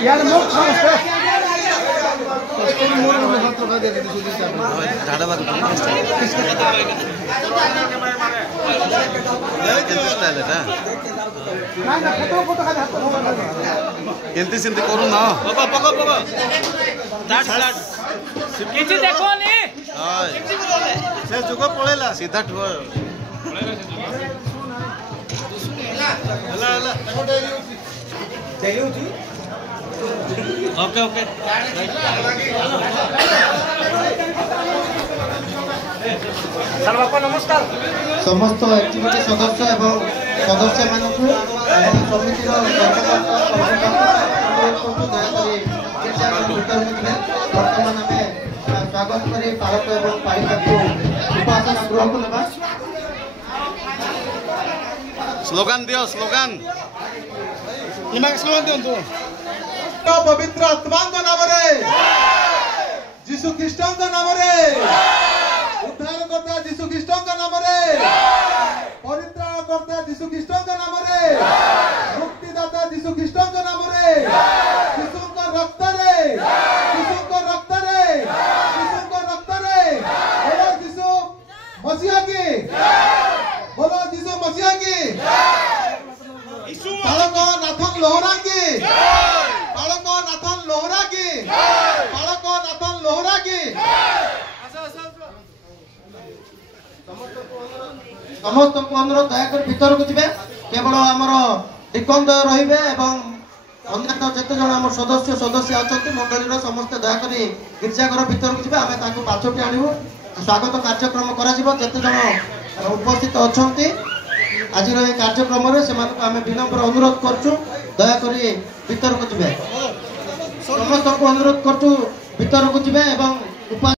यार मुख समझते କେମିତି ସେମିତି କରୁ ନା କିଛି ଦେଖନି ସେ ଯୁଗ ପଳେଇଲା ସିଧା ଠୁଆ ओके ओके सर बापा नमस्कार समस्त एक्टिविटी सदस्य एवं सदस्य मानक समितिर बर्तमान आम स्वागत कर पालक एवं पालिका उपासन गृह को ना स्लोगान दियो स्लोगान स्लोगान दियो पवित्र आत्मा नाम जीशु ख्रीष्ट नाम उद्धारकर्ता जीशु ख्रीष्ट नाम परित्राणकर्ता जीशु ख्रीष्ट नाम मुक्तिदाता जीशु ख्रीष्ट नाम जीशु रक्त बोलो जीशु मसीहा की बोलो जीशु मसीहा की बालक नाथन लोहरा की समस्त को अनुरोध दयाकर भीतर को जीवे केवल आमर निकंद रहिबे एवं अन्य जेते जन आम सदस्य सदस्य अछंती मंडलीर समस्त दयाकर गिरजाघर भीतर को जीवे आमे ताको पाछोटी आनिबो स्वागत कार्यक्रम करा जीवो जेते जन उपस्थित अछंती आज ए कार्यक्रम रे सेमान को आमे विनम्र अनुरोध करछु दयाकर भीतर को जीवे समस्त को अनुरोध करछु भीतर को जीवे एवं